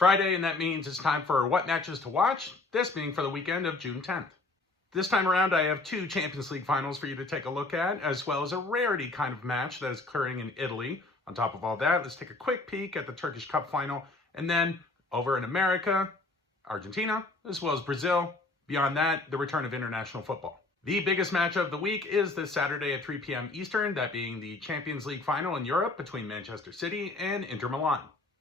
Friday, and that means it's time for what matches to watch, this being for the weekend of June 10th. This time around, I have two Champions League finals for you to take a look at, as well as a rarity kind of match that is occurring in Italy. On top of all that, let's take a quick peek at the Turkish Cup final, and then over in America, Argentina, as well as Brazil. Beyond that, the return of international football. The biggest match of the week is this Saturday at 3 p.m. Eastern, that being the Champions League final in Europe between Manchester City and Inter Milan.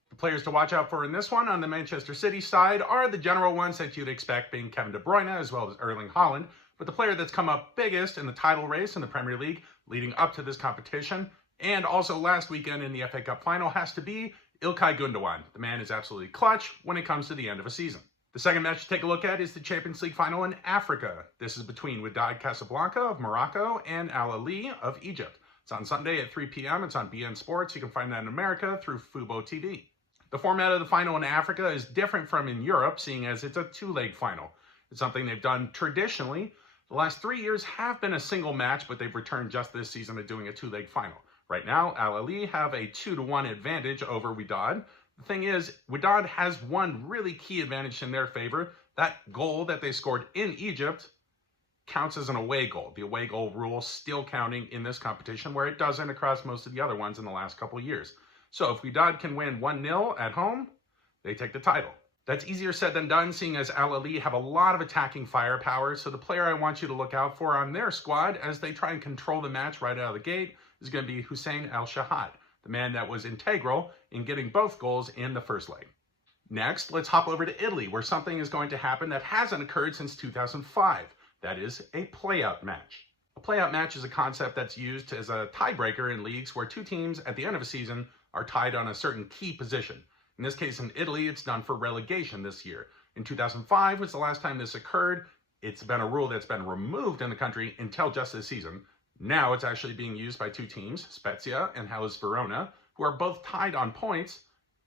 The players to watch out for in this one on the Manchester City side are the general ones that you'd expect, being Kevin De Bruyne as well as Erling Haaland. But the player that's come up biggest in the title race in the Premier League leading up to this competition, and also last weekend in the FA Cup final, has to be İlkay Gündoğan. The man is absolutely clutch when it comes to the end of a season. The second match to take a look at is the Champions League final in Africa. This is between Wydad Casablanca of Morocco and Al-Ahly of Egypt. It's on Sunday at 3 p.m. It's on beIN Sports. You can find that in America through Fubo TV. The format of the final in Africa is different from in Europe, seeing as it's a two-leg final. It's something they've done traditionally. The last 3 years have been a single match, but they've returned just this season to doing a two-leg final. Right now, Al-Ahly have a 2-1 advantage over Wydad. The thing is, Wydad has one really key advantage in their favor. That goal that they scored in Egypt counts as an away goal. The away goal rule still counting in this competition, where it doesn't across most of the other ones in the last couple of years. So if Wydad can win 1-0 at home, they take the title. That's easier said than done, seeing as Al-Ahly have a lot of attacking firepower. So the player I want you to look out for on their squad as they try and control the match right out of the gate is going to be Hussein El-Shahad, the man that was integral in getting both goals in the first leg. Next, let's hop over to Italy, where something is going to happen that hasn't occurred since 2005. That is a playout match. A playout match is a concept that's used as a tiebreaker in leagues where two teams at the end of a season are tied on a certain key position. In this case, in Italy, it's done for relegation this year. In 2005 was the last time this occurred. It's been a rule that's been removed in the country until just this season. Now it's actually being used by two teams, Spezia and Hellas Verona, who are both tied on points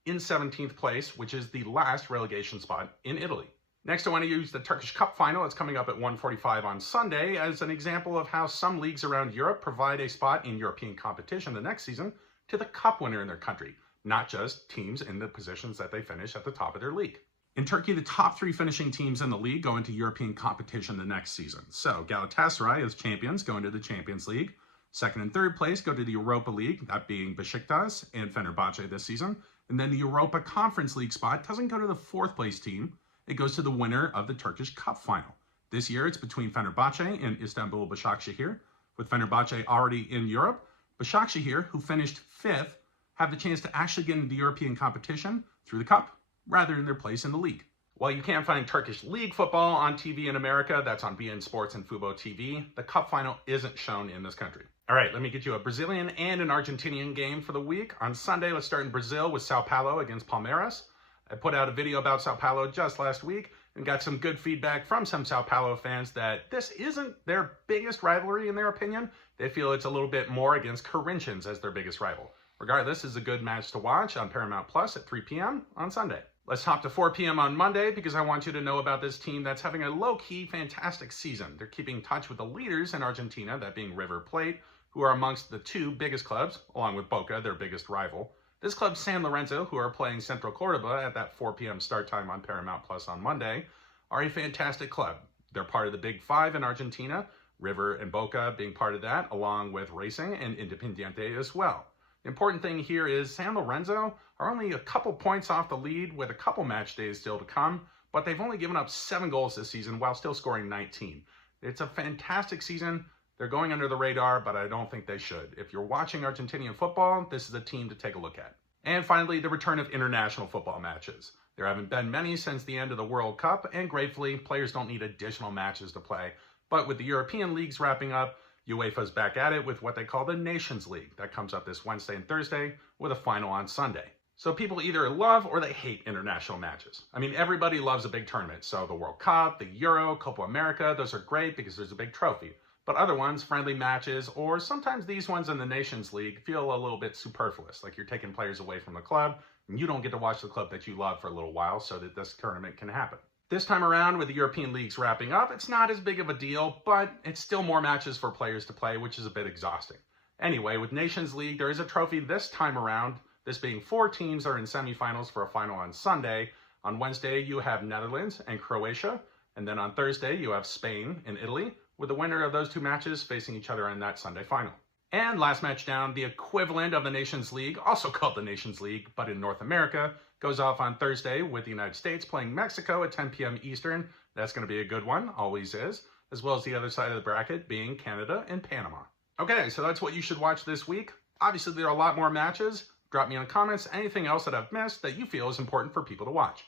in 17th place, which is the last relegation spot in Italy. Next, I want to use the Turkish Cup final. It's coming up at 1:45 on Sunday as an example of how some leagues around Europe provide a spot in European competition the next season to the cup winner in their country, not just teams in the positions that they finish at the top of their league. In Turkey, the top three finishing teams in the league go into European competition the next season. So Galatasaray as champions go into the Champions League. Second and third place go to the Europa League, that being Besiktas and Fenerbahce this season. And then the Europa Conference League spot doesn't go to the fourth place team. It goes to the winner of the Turkish Cup final. This year, it's between Fenerbahce and Istanbul Başakşehir. With Fenerbahce already in Europe, Başakşehir, who finished fifth, have the chance to actually get into the European competition through the Cup, rather than their place in the league. While you can't find Turkish League football on TV in America, that's on beIN Sports and Fubo TV, the Cup final isn't shown in this country. All right, let me get you a Brazilian and an Argentinian game for the week. On Sunday, let's start in Brazil with São Paulo against Palmeiras. I put out a video about São Paulo just last week and got some good feedback from some São Paulo fans that this isn't their biggest rivalry in their opinion. They feel it's a little bit more against Corinthians as their biggest rival. Regardless, it's a good match to watch on Paramount Plus at 3 p.m. on Sunday. Let's hop to 4 p.m. on Monday because I want you to know about this team that's having a low-key, fantastic season. They're keeping in touch with the leaders in Argentina, that being River Plate, who are amongst the two biggest clubs, along with Boca, their biggest rival. This club, San Lorenzo, who are playing Central Cordoba at that 4 p.m. start time on Paramount Plus on Monday, are a fantastic club. They're part of the Big Five in Argentina, River and Boca being part of that, along with Racing and Independiente as well. The important thing here is San Lorenzo are only a couple points off the lead with a couple match days still to come, but they've only given up 7 goals this season while still scoring 19. It's a fantastic season. They're going under the radar, but I don't think they should. If you're watching Argentinian football, this is a team to take a look at. And finally, the return of international football matches. There haven't been many since the end of the World Cup, and gratefully, players don't need additional matches to play. But with the European leagues wrapping up, UEFA's back at it with what they call the Nations League. That comes up this Wednesday and Thursday with a final on Sunday. So people either love or they hate international matches. I mean, everybody loves a big tournament. So the World Cup, the Euro, Copa America, those are great because there's a big trophy. But other ones, friendly matches, or sometimes these ones in the Nations League feel a little bit superfluous, like you're taking players away from the club and you don't get to watch the club that you love for a little while so that this tournament can happen. This time around, with the European leagues wrapping up, it's not as big of a deal, but it's still more matches for players to play, which is a bit exhausting. Anyway, with Nations League, there is a trophy this time around This being 4 teams are in semifinals for a final on Sunday. On Wednesday, you have Netherlands and Croatia. And then on Thursday, you have Spain and Italy, with the winner of those 2 matches facing each other in that Sunday final. And last match down, the equivalent of the Nations League, also called the Nations League, but in North America, goes off on Thursday with the United States playing Mexico at 10 p.m. Eastern. That's going to be a good one, always is, as well as the other side of the bracket being Canada and Panama. Okay, so that's what you should watch this week. Obviously, there are a lot more matches. Drop me in the comments anything else that I've missed that you feel is important for people to watch.